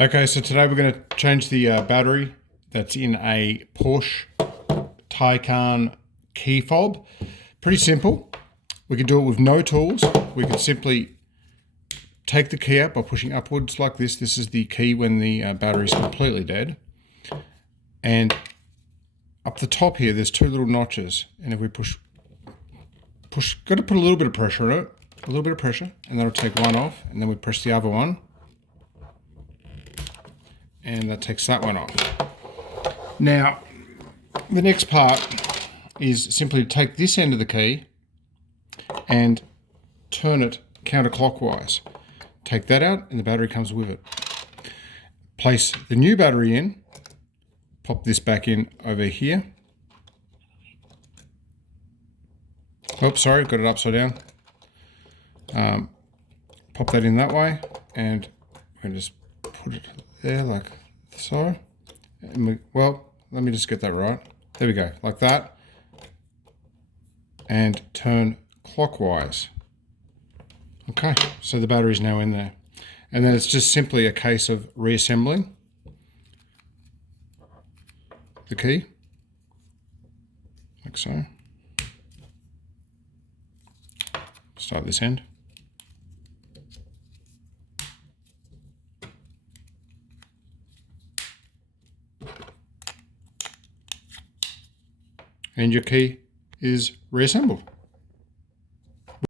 Okay, so today we're going to change the battery that's in a Porsche Taycan key fob. Pretty simple. We can do it with no tools. We can simply take the key out by pushing upwards like this. This is the key when the battery is completely dead. And up the top here, there's two little notches. And if we push, got to put a little bit of pressure on it, a little bit of pressure, and that'll take one off. And then we press the other one. And that takes that one off. Now, the next part is simply to take this end of the key and turn it counterclockwise. Take that out and the battery comes with it. Place the new battery in, pop this back in over here. Oh, sorry, got it upside down. Pop that in that way and we're going to just put it there like so. And well, let me just get that right. There we go, like that. And turn clockwise. Okay, so the battery's now in there. And then it's just simply a case of reassembling the key, like so. Start this end. And your key is reassembled.